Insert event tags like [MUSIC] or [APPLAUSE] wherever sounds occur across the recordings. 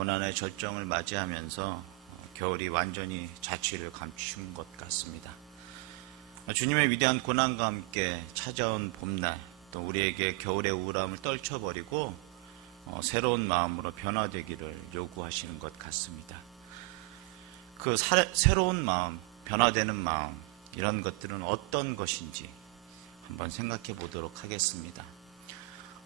고난의 절정을 맞이하면서 겨울이 완전히 자취를 감춘 것 같습니다. 주님의 위대한 고난과 함께 찾아온 봄날, 또 우리에게 겨울의 우울함을 떨쳐버리고 어, 새로운 마음으로 변화되기를 요구하시는 것 같습니다. 그 사- 새로운 마음, 변화되는 마음, 이런 것들은 어떤 것인지 한번 생각해 보도록 하겠습니다.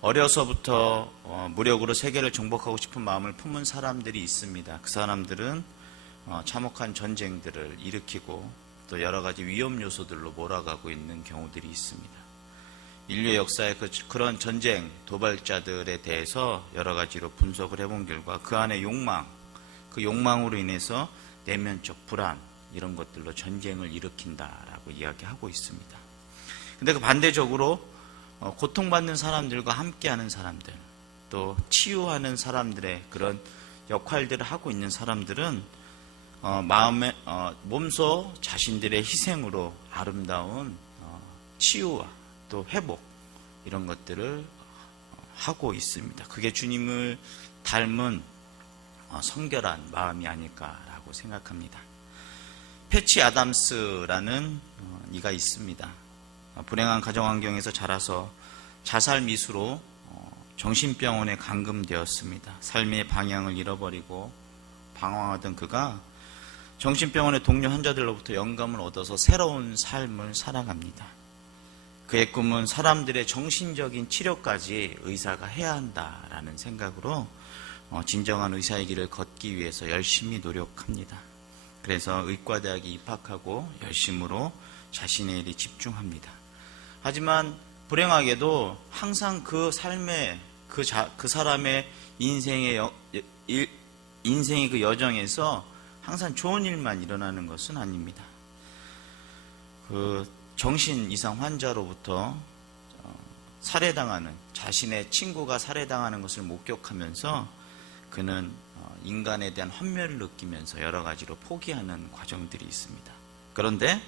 어려서부터 어, 무력으로 세계를 정복하고 싶은 마음을 품은 사람들이 있습니다. 그 사람들은 어, 참혹한 전쟁들을 일으키고 또 여러 가지 위험 요소들로 몰아가고 있는 경우들이 있습니다. 인류의 역사의 그, 그런 전쟁 도발자들에 대해서 여러 가지로 분석을 해본 결과 그 안에 욕망, 그 욕망으로 인해서 내면적 불안 이런 것들로 전쟁을 일으킨다라고 이야기하고 있습니다. 근데 그 반대적으로 어, 고통받는 사람들과 함께하는 사람들, 또 치유하는 사람들의 그런 역할들을 하고 있는 사람들은 어, 마음에 어, 몸소 자신들의 희생으로 아름다운 어, 치유와 또 회복 이런 것들을 어, 하고 있습니다. 그게 주님을 닮은 어, 성결한 마음이 아닐까라고 생각합니다. 패치 아담스라는 어, 이가 있습니다. 어, 불행한 가정 환경에서 자라서 자살 미수로 어, 정신병원에 감금되었습니다. 삶의 방향을 잃어버리고 방황하던 그가 정신병원의 동료 환자들로부터 영감을 얻어서 새로운 삶을 살아갑니다. 그의 꿈은 사람들의 정신적인 치료까지 의사가 해야 한다라는 생각으로 어, 진정한 의사의 길을 걷기 위해서 열심히 노력합니다. 그래서 의과대학에 입학하고 열심으로 자신의 일에 집중합니다. 하지만 불행하게도 항상 그 삶의 그, 자, 그 사람의 인생의 여- 일- 인생의 그 여정에서 항상 좋은 일만 일어나는 것은 아닙니다. 그 정신 이상 환자로부터 어, 살해당하는 자신의 친구가 살해당하는 것을 목격하면서 그는 어, 인간에 대한 환멸을 느끼면서 여러 가지로 포기하는 과정들이 있습니다. 그런데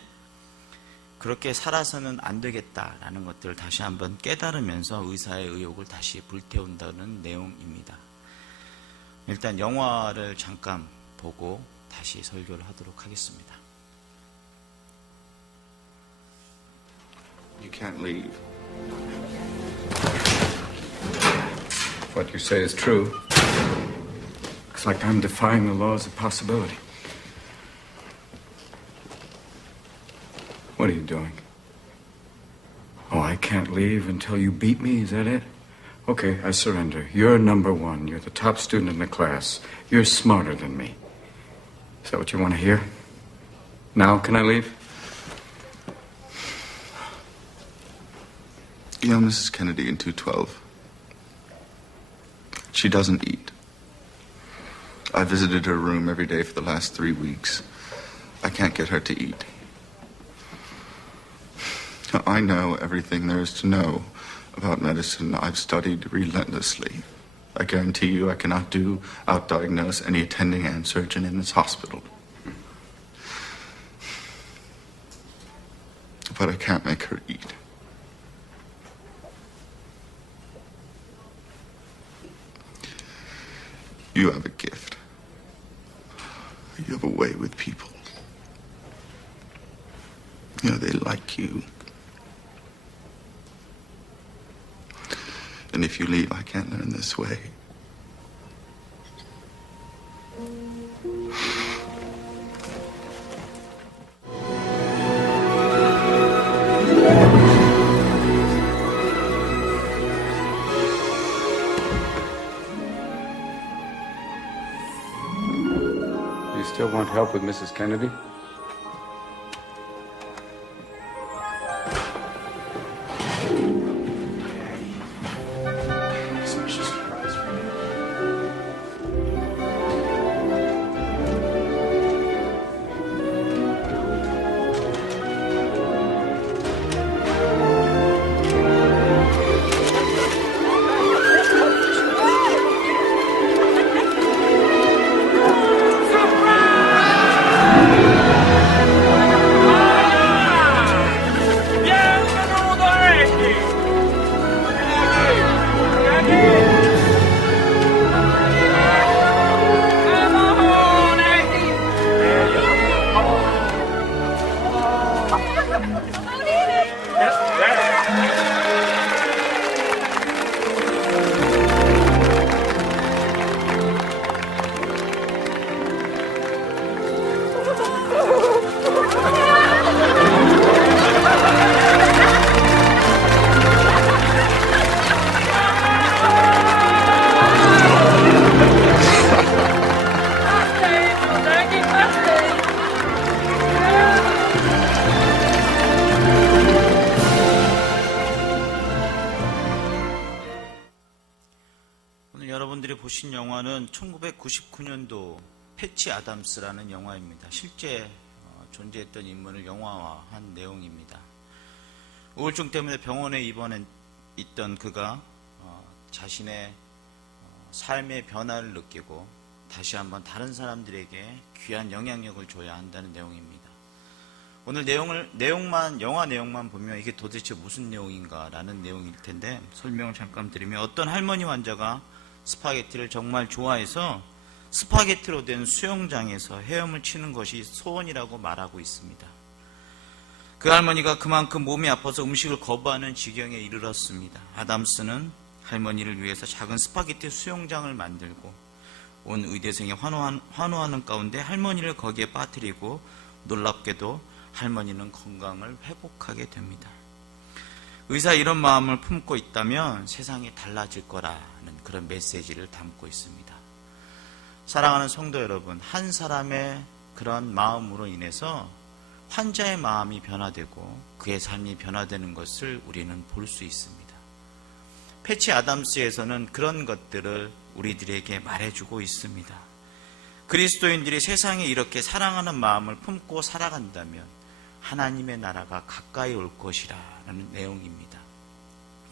그렇게 살아서는 안 되겠다라는 것들을 다시 한번 깨달으면서 의사의 의욕을 다시 불태운다는 내용입니다. 일단 영화를 잠깐 보고 다시 설교를 하도록 하겠습니다. You can't leave. What you say is true, looks like I'm defying the laws of possibility. What are you doing? Oh, I can't leave until you beat me, is that it? Okay, I surrender. You're number one. You're the top student in the class. You're smarter than me. Is that what you want to hear? Now, can I leave? You know Mrs. Kennedy in 212? She doesn't eat. I visited her room every day for the last three weeks. I can't get her to eat. [LAUGHS] I know everything there is to know about medicine. I've studied relentlessly. I guarantee you I cannot do outdiagnose any attending hand surgeon in this hospital. But I can't make her eat. You have a gift. You have a way with people. You know, they like you. And if you leave, I can't learn this way. You still want help with Mrs. Kennedy? 아담스라는 영화입니다. 실제 어, 존재했던 인물을 영화화한 내용입니다. 우울증 때문에 병원에 입원해 있던 그가 어, 자신의 어, 삶의 변화를 느끼고 다시 한번 다른 사람들에게 귀한 영향력을 줘야 한다는 내용입니다. 오늘 내용을 내용만 영화 내용만 보면 이게 도대체 무슨 내용인가라는 내용일 텐데 설명을 잠깐 드리면 어떤 할머니 환자가 스파게티를 정말 좋아해서 스파게티로 된 수영장에서 헤엄을 치는 것이 소원이라고 말하고 있습니다. 그 할머니가 그만큼 몸이 아파서 음식을 거부하는 지경에 이르렀습니다. 아담스는 할머니를 위해서 작은 스파게티 수영장을 만들고 온 의대생이 환호한, 환호하는 가운데 할머니를 거기에 빠뜨리고 놀랍게도 할머니는 건강을 회복하게 됩니다. 의사 이런 마음을 품고 있다면 세상이 달라질 거라는 그런 메시지를 담고 있습니다. 사랑하는 성도 여러분, 한 사람의 그런 마음으로 인해서 환자의 마음이 변화되고 그의 삶이 변화되는 것을 우리는 볼 수 있습니다. 패치 아담스에서는 그런 것들을 우리들에게 말해주고 있습니다. 그리스도인들이 세상에 이렇게 사랑하는 마음을 품고 살아간다면 하나님의 나라가 가까이 올 것이라는 내용입니다.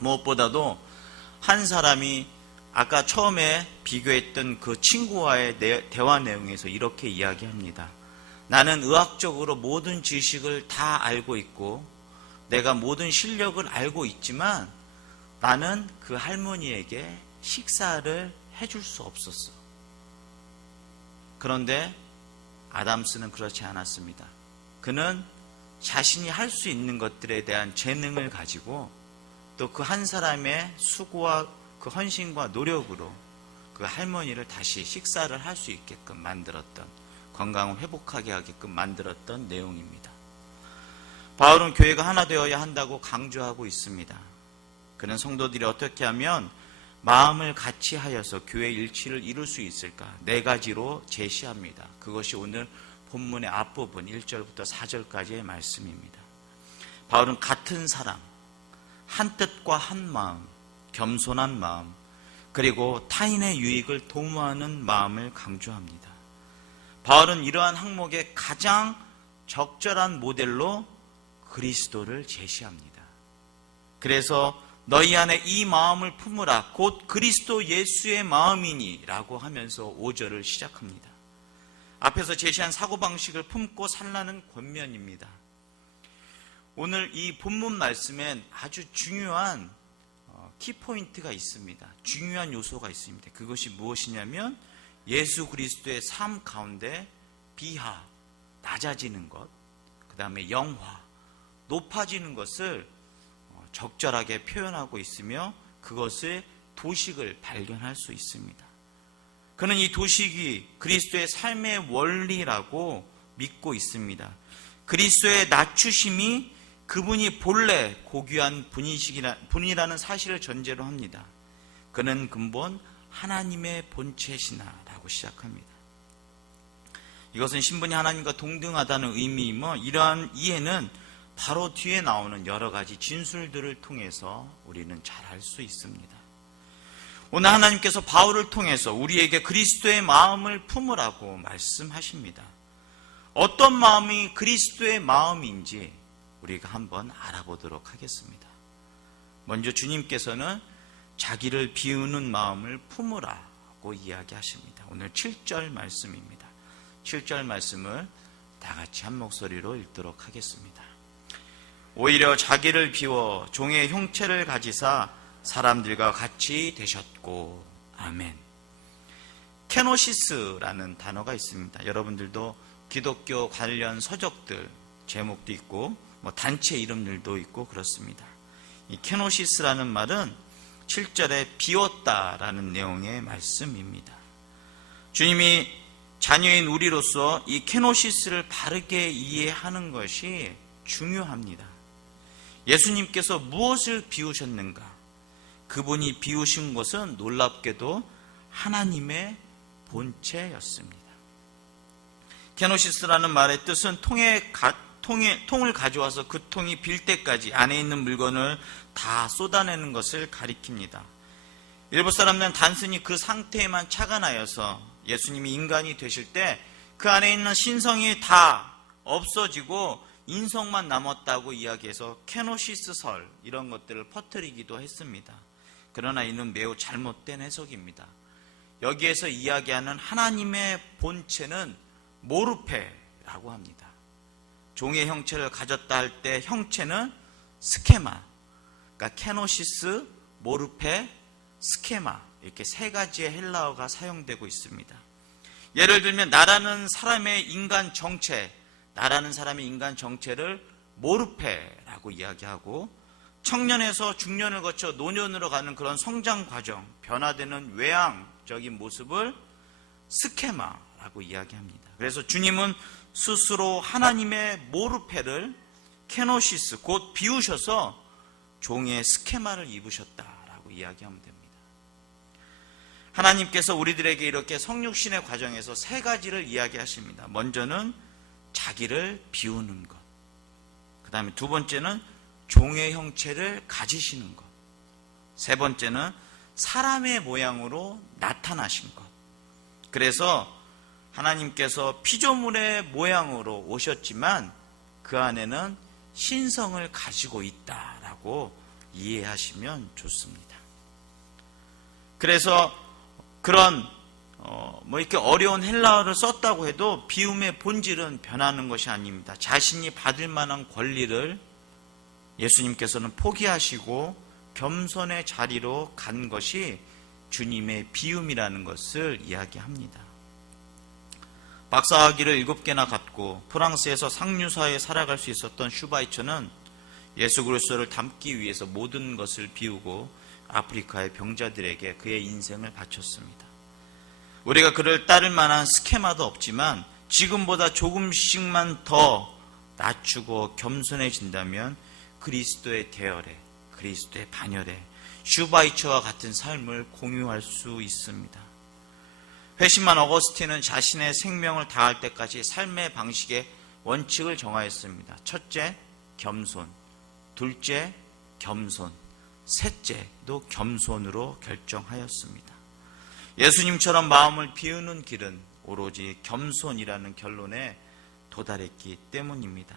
무엇보다도 한 사람이 아까 처음에 비교했던 그 친구와의 내- 대화 내용에서 이렇게 이야기합니다. 나는 의학적으로 모든 지식을 다 알고 있고 내가 모든 실력을 알고 있지만 나는 그 할머니에게 식사를 해줄 수 없었어. 그런데 아담스는 그렇지 않았습니다. 그는 자신이 할 수 있는 것들에 대한 재능을 가지고 또 그 한 사람의 수고와 그 헌신과 노력으로 그 할머니를 다시 식사를 할 수 있게끔 만들었던 건강을 회복하게 하게끔 만들었던 내용입니다. 바울은 교회가 하나 되어야 한다고 강조하고 있습니다. 그는 성도들이 어떻게 하면 마음을 같이 하여서 교회 일치를 이룰 수 있을까? 네 가지로 제시합니다. 그것이 오늘 본문의 앞부분 1절부터 4절까지의 말씀입니다. 바울은 같은 사랑, 한 뜻과 한 마음, 겸손한 마음, 그리고 타인의 유익을 도모하는 마음을 강조합니다. 바울은 이러한 항목의 가장 적절한 모델로 그리스도를 제시합니다. 그래서 너희 안에 이 마음을 품으라 곧 그리스도 예수의 마음이니 라고 하면서 5절을 시작합니다. 앞에서 제시한 사고방식을 품고 살라는 권면입니다. 오늘 이 본문 말씀엔 아주 중요한 어, 키포인트가 있습니다. 중요한 요소가 있습니다. 그것이 무엇이냐면 예수 그리스도의 삶 가운데 비하, 낮아지는 것, 그 다음에 영화, 높아지는 것을 어, 적절하게 표현하고 있으며 그것을 도식을 발견할 수 있습니다. 그는 이 도식이 그리스도의 삶의 원리라고 믿고 있습니다. 그리스도의 낮추심이 그분이 본래 고귀한 분이시기라, 분이라는 사실을 전제로 합니다. 그는 근본 하나님의 본체시나라고 시작합니다. 이것은 신분이 하나님과 동등하다는 의미이며 이러한 이해는 바로 뒤에 나오는 여러 가지 진술들을 통해서 우리는 잘 알 수 있습니다. 오늘 하나님께서 바울을 통해서 우리에게 그리스도의 마음을 품으라고 말씀하십니다. 어떤 마음이 그리스도의 마음인지 우리가 한번 알아보도록 하겠습니다. 먼저 주님께서는 자기를 비우는 마음을 품으라고 이야기하십니다. 오늘 7절 말씀입니다. 7절 말씀을 다 같이 한 목소리로 읽도록 하겠습니다. 오히려 자기를 비워 종의 형체를 가지사 사람들과 같이 되셨고 아멘. 케노시스라는 단어가 있습니다. 여러분들도 기독교 관련 서적들 제목도 있고 뭐 단체 이름들도 있고 그렇습니다. 이 케노시스라는 말은 7절에 비웠다라는 내용의 말씀입니다. 주님이 자녀인 우리로서 이 케노시스를 바르게 이해하는 것이 중요합니다. 예수님께서 무엇을 비우셨는가? 그분이 비우신 것은 놀랍게도 하나님의 본체였습니다. 케노시스라는 말의 뜻은 가, 통에, 통을 가져와서 그 통이 빌 때까지 안에 있는 물건을 다 쏟아내는 것을 가리킵니다. 일부 사람들은 단순히 그 상태에만 착안하여서 예수님이 인간이 되실 때 그 안에 있는 신성이 다 없어지고 인성만 남았다고 이야기해서 케노시스설 이런 것들을 퍼뜨리기도 했습니다. 그러나 이는 매우 잘못된 해석입니다. 여기에서 이야기하는 하나님의 본체는 모르페라고 합니다. 종의 형체를 가졌다 할 때 형체는 스케마, 그러니까 케노시스, 모르페, 스케마 이렇게 세 가지의 헬라어가 사용되고 있습니다. 예를 들면 나라는 사람의 인간 정체, 나라는 사람의 인간 정체를 모르페라고 이야기하고 청년에서 중년을 거쳐 노년으로 가는 그런 성장 과정, 변화되는 외향적인 모습을 스케마라고 이야기합니다. 그래서 주님은 스스로 하나님의 모르페를 케노시스 곧 비우셔서 종의 스케마를 입으셨다라고 이야기하면 됩니다. 하나님께서 우리들에게 이렇게 성육신의 과정에서 세 가지를 이야기하십니다. 먼저는 자기를 비우는 것. 그 다음에 두 번째는 종의 형체를 가지시는 것. 세 번째는 사람의 모양으로 나타나신 것. 그래서 하나님께서 피조물의 모양으로 오셨지만 그 안에는 신성을 가지고 있다라고 이해하시면 좋습니다. 그래서 그런 어, 뭐 이렇게 어려운 헬라어를 썼다고 해도 비움의 본질은 변하는 것이 아닙니다. 자신이 받을 만한 권리를 예수님께서는 포기하시고 겸손의 자리로 간 것이 주님의 비움이라는 것을 이야기합니다. 박사학위를 일곱 개나 갖고 프랑스에서 상류사에 살아갈 수 있었던 슈바이처는 예수 그리스도를 담기 위해서 모든 것을 비우고 아프리카의 병자들에게 그의 인생을 바쳤습니다. 우리가 그를 따를 만한 스케마도 없지만 지금보다 조금씩만 더 낮추고 겸손해진다면 그리스도의 대열에 그리스도의 반열에 슈바이처와 같은 삶을 공유할 수 있습니다. 회심한 어거스틴은 자신의 생명을 다할 때까지 삶의 방식의 원칙을 정하였습니다. 첫째, 겸손. 둘째, 겸손. 셋째도 겸손으로 결정하였습니다. 예수님처럼 마음을 비우는 길은 오로지 겸손이라는 결론에 도달했기 때문입니다.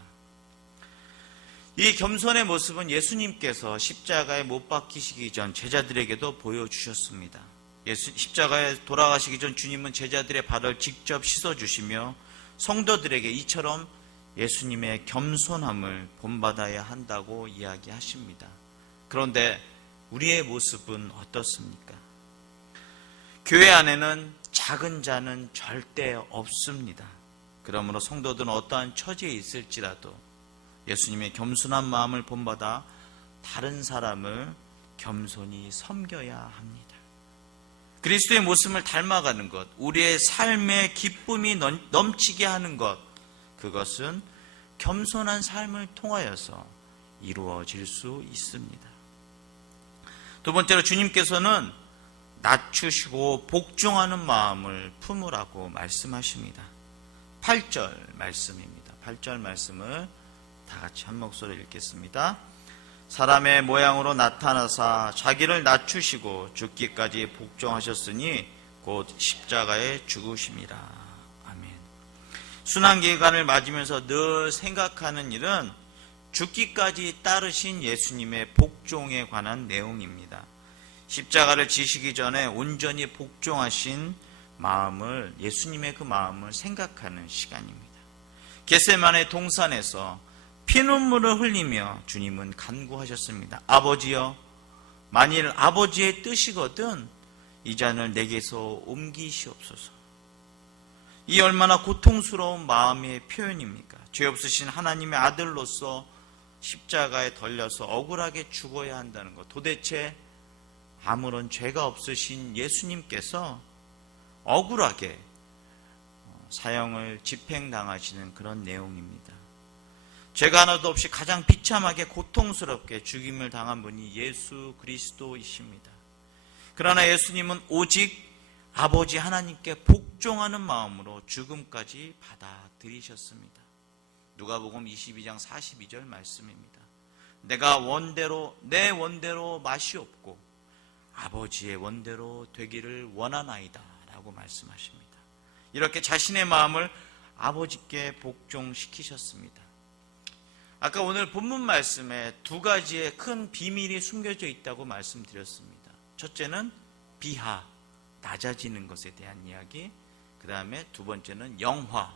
이 겸손의 모습은 예수님께서 십자가에 못 박히시기 전 제자들에게도 보여주셨습니다. 예수, 십자가에 돌아가시기 전 주님은 제자들의 발을 직접 씻어 주시며 성도들에게 이처럼 예수님의 겸손함을 본받아야 한다고 이야기하십니다. 그런데 우리의 모습은 어떻습니까? 교회 안에는 작은 자는 절대 없습니다. 그러므로 성도들은 어떠한 처지에 있을지라도 예수님의 겸손한 마음을 본받아 다른 사람을 겸손히 섬겨야 합니다. 그리스도의 모습을 닮아가는 것, 우리의 삶의 기쁨이 넘치게 하는 것, 그것은 겸손한 삶을 통하여서 이루어질 수 있습니다. 두 번째로 주님께서는 낮추시고 복종하는 마음을 품으라고 말씀하십니다. 8절 말씀입니다. 8절 말씀을 다 같이 한 목소리 읽겠습니다. 사람의 모양으로 나타나사 자기를 낮추시고 죽기까지 복종하셨으니 곧 십자가에 죽으심이라. 아멘. 순환 기간을 맞으면서 늘 생각하는 일은 죽기까지 따르신 예수님의 복종에 관한 내용입니다. 십자가를 지시기 전에 온전히 복종하신 마음을 예수님의 그 마음을 생각하는 시간입니다. 겟세만의 동산에서 피눈물을 흘리며 주님은 간구하셨습니다. 아버지여 만일 아버지의 뜻이거든 이 잔을 내게서 옮기시옵소서. 이 얼마나 고통스러운 마음의 표현입니까? 죄 없으신 하나님의 아들로서 십자가에 덜려서 억울하게 죽어야 한다는 것. 도대체 아무런 죄가 없으신 예수님께서 억울하게 사형을 집행당하시는 그런 내용입니다. 죄가 하나도 없이 가장 비참하게 고통스럽게 죽임을 당한 분이 예수 그리스도이십니다. 그러나 예수님은 오직 아버지 하나님께 복종하는 마음으로 죽음까지 받아들이셨습니다. 누가복음 22장 42절 말씀입니다. 내가 원대로 내 원대로 맛이 없고 아버지의 원대로 되기를 원하나이다 라고 말씀하십니다. 이렇게 자신의 마음을 아버지께 복종시키셨습니다. 아까 오늘 본문 말씀에 두 가지의 큰 비밀이 숨겨져 있다고 말씀드렸습니다. 첫째는 비하, 낮아지는 것에 대한 이야기. 그 다음에 두 번째는 영화,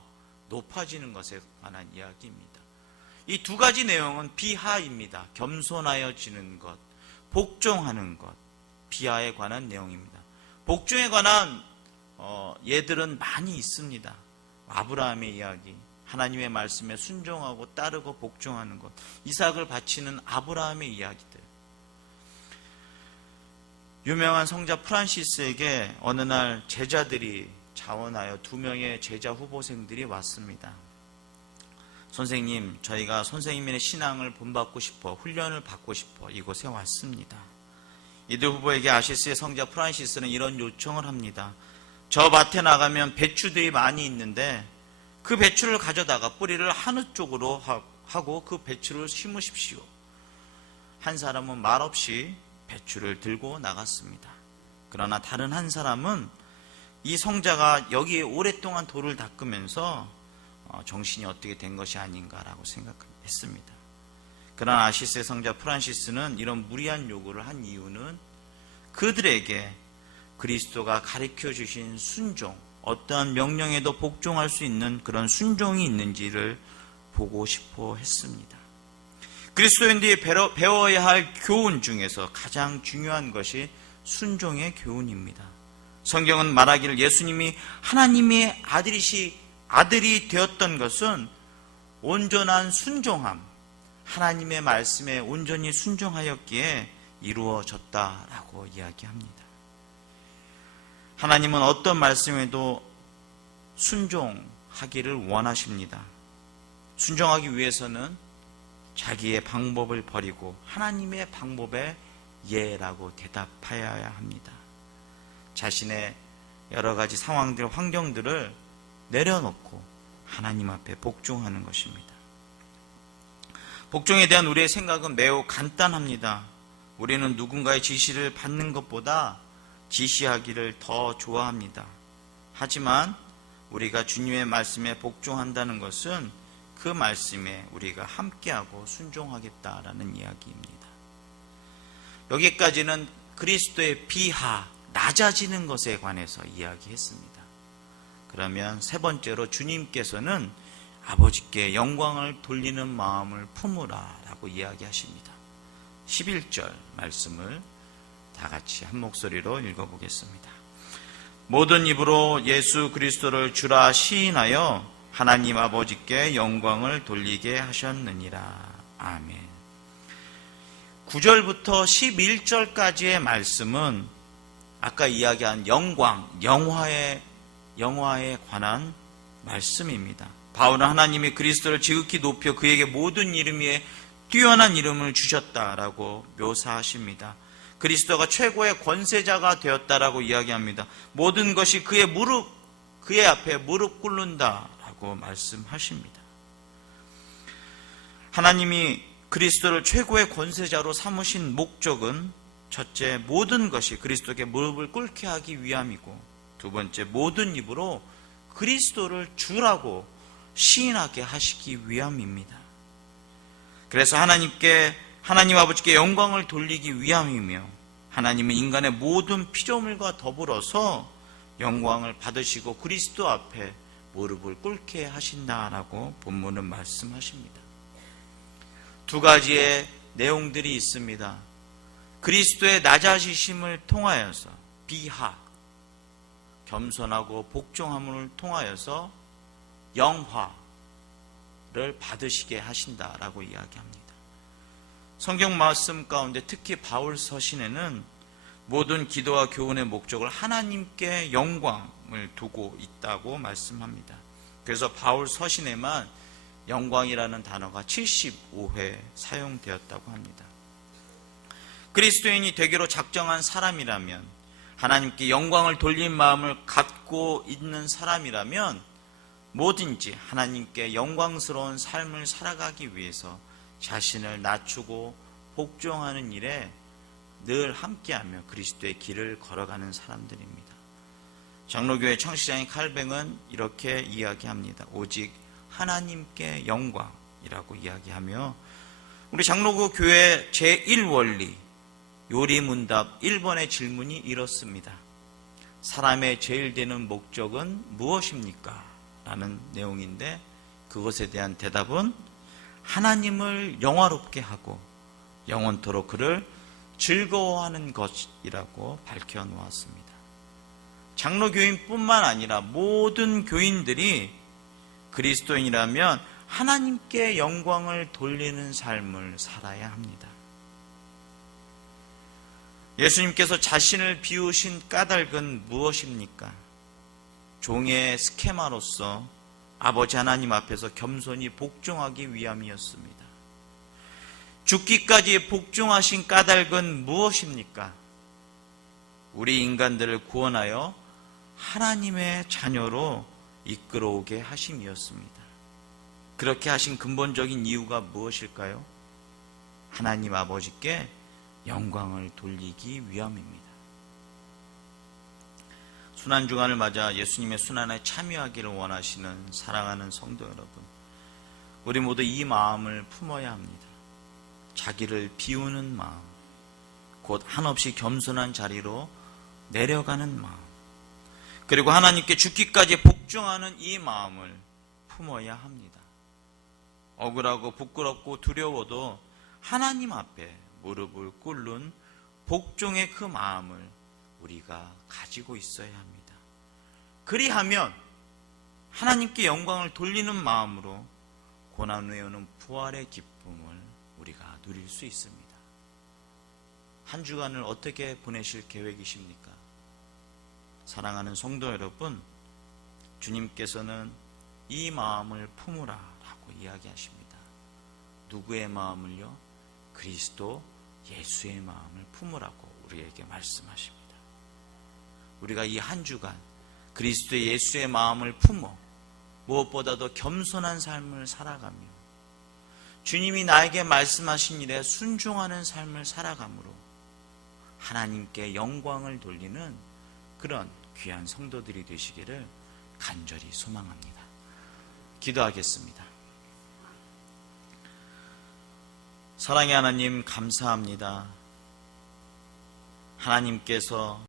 높아지는 것에 관한 이야기입니다. 이 두 가지 내용은 비하입니다. 겸손하여 지는 것, 복종하는 것, 비하에 관한 내용입니다. 복종에 관한 어, 예들은 많이 있습니다. 아브라함의 이야기, 하나님의 말씀에 순종하고 따르고 복종하는 것, 이삭을 바치는 아브라함의 이야기들. 유명한 성자 프란시스에게 어느 날 제자들이 자원하여 두 명의 제자 후보생들이 왔습니다. 선생님, 저희가 선생님의 신앙을 본받고 싶어, 훈련을 받고 싶어 이곳에 왔습니다. 이들 후보에게 아시스의 성자 프란시스는 이런 요청을 합니다. 저 밭에 나가면 배추들이 많이 있는데 그 배추를 가져다가 뿌리를 하느 쪽으로 하고 그 배추를 심으십시오. 한 사람은 말없이 배추를 들고 나갔습니다. 그러나 다른 한 사람은 이 성자가 여기에 오랫동안 돌을 닦으면서 어, 정신이 어떻게 된 것이 아닌가라고 생각했습니다. 그러나 아시스의 성자 프란시스는 이런 무리한 요구를 한 이유는 그들에게 그리스도가 가르쳐 주신 순종, 어떠한 명령에도 복종할 수 있는 그런 순종이 있는지를 보고 싶어 했습니다. 그리스도인들이 배워야 할 교훈 중에서 가장 중요한 것이 순종의 교훈입니다. 성경은 말하기를 예수님이 하나님의 아들이시 아들이 되었던 것은 온전한 순종함, 하나님의 말씀에 온전히 순종하였기에 이루어졌다라고 이야기합니다. 하나님은 어떤 말씀에도 순종하기를 원하십니다. 순종하기 위해서는 자기의 방법을 버리고 하나님의 방법에 예라고 대답하여야 합니다. 자신의 여러 가지 상황들, 환경들을 내려놓고 하나님 앞에 복종하는 것입니다. 복종에 대한 우리의 생각은 매우 간단합니다. 우리는 누군가의 지시를 받는 것보다 지시하기를 더 좋아합니다. 하지만 우리가 주님의 말씀에 복종한다는 것은 그 말씀에 우리가 함께하고 순종하겠다라는 이야기입니다. 여기까지는 그리스도의 비하, 낮아지는 것에 관해서 이야기했습니다. 그러면 세 번째로 주님께서는 아버지께 영광을 돌리는 마음을 품으라 라고 이야기하십니다. 11절 말씀을 다 같이 한 목소리로 읽어보겠습니다. 모든 입으로 예수 그리스도를 주라 시인하여 하나님 아버지께 영광을 돌리게 하셨느니라. 아멘. 9절부터 11절까지의 말씀은 아까 이야기한 영광, 영화의 영화에 관한 말씀입니다. 바울은 하나님이 그리스도를 지극히 높여 그에게 모든 이름 위에 뛰어난 이름을 주셨다라고 묘사하십니다. 그리스도가 최고의 권세자가 되었다라고 이야기합니다. 모든 것이 그의 무릎, 그의 앞에 무릎 꿇는다라고 말씀하십니다. 하나님이 그리스도를 최고의 권세자로 삼으신 목적은 첫째, 모든 것이 그리스도께 무릎을 꿇게 하기 위함이고, 두 번째, 모든 입으로 그리스도를 주라고 시인하게 하시기 위함입니다. 그래서 하나님께 하나님 아버지께 영광을 돌리기 위함이며 하나님은 인간의 모든 피조물과 더불어서 영광을 받으시고 그리스도 앞에 무릎을 꿇게 하신다라고 본문은 말씀하십니다. 두 가지의 내용들이 있습니다. 그리스도의 낮아지심을 통하여서 비하, 겸손하고 복종함을 통하여서 영화를 받으시게 하신다라고 이야기합니다. 성경 말씀 가운데 특히 바울 서신에는 모든 기도와 교훈의 목적을 하나님께 영광을 두고 있다고 말씀합니다. 그래서 바울 서신에만 영광이라는 단어가 75회 사용되었다고 합니다. 그리스도인이 되기로 작정한 사람이라면 하나님께 영광을 돌린 마음을 갖고 있는 사람이라면 뭐든지 하나님께 영광스러운 삶을 살아가기 위해서 자신을 낮추고 복종하는 일에 늘 함께하며 그리스도의 길을 걸어가는 사람들입니다. 장로교회 청시장인 칼뱅은 이렇게 이야기합니다. 오직 하나님께 영광이라고 이야기하며 우리 장로교 교회 제1원리 요리문답 1번의 질문이 이렇습니다. 사람의 제일 되는 목적은 무엇입니까? 라는 내용인데 그것에 대한 대답은 하나님을 영화롭게 하고 영원토록 그를 즐거워하는 것이라고 밝혀 놓았습니다. 장로 교인뿐만 아니라 모든 교인들이 그리스도인이라면 하나님께 영광을 돌리는 삶을 살아야 합니다. 예수님께서 자신을 비우신 까닭은 무엇입니까? 종의 스케마로서 아버지 하나님 앞에서 겸손히 복종하기 위함이었습니다. 죽기까지 복종하신 까닭은 무엇입니까? 우리 인간들을 구원하여 하나님의 자녀로 이끌어오게 하심이었습니다. 그렇게 하신 근본적인 이유가 무엇일까요? 하나님 아버지께 영광을 돌리기 위함입니다. 순환 주간을 맞아 예수님의 순환에 참여하기를 원하시는 사랑하는 성도 여러분, 우리 모두 이 마음을 품어야 합니다. 자기를 비우는 마음, 곧 한없이 겸손한 자리로 내려가는 마음, 그리고 하나님께 죽기까지 복종하는 이 마음을 품어야 합니다. 억울하고 부끄럽고 두려워도 하나님 앞에 무릎을 꿇는 복종의 그 마음을 우리가 가지고 있어야 합니다. 그리하면 하나님께 영광을 돌리는 마음으로 고난 후에 오는 부활의 기쁨을 우리가 누릴 수 있습니다. 한 주간을 어떻게 보내실 계획이십니까? 사랑하는 성도 여러분, 주님께서는 이 마음을 품으라라고 이야기하십니다. 누구의 마음을요? 그리스도 예수의 마음을 품으라고 우리에게 말씀하십니다. 우리가 이 한 주간 그리스도 예수의 마음을 품어 무엇보다도 겸손한 삶을 살아가며 주님이 나에게 말씀하신 일에 순종하는 삶을 살아감으로 하나님께 영광을 돌리는 그런 귀한 성도들이 되시기를 간절히 소망합니다. 기도하겠습니다. 사랑의 하나님 감사합니다. 하나님께서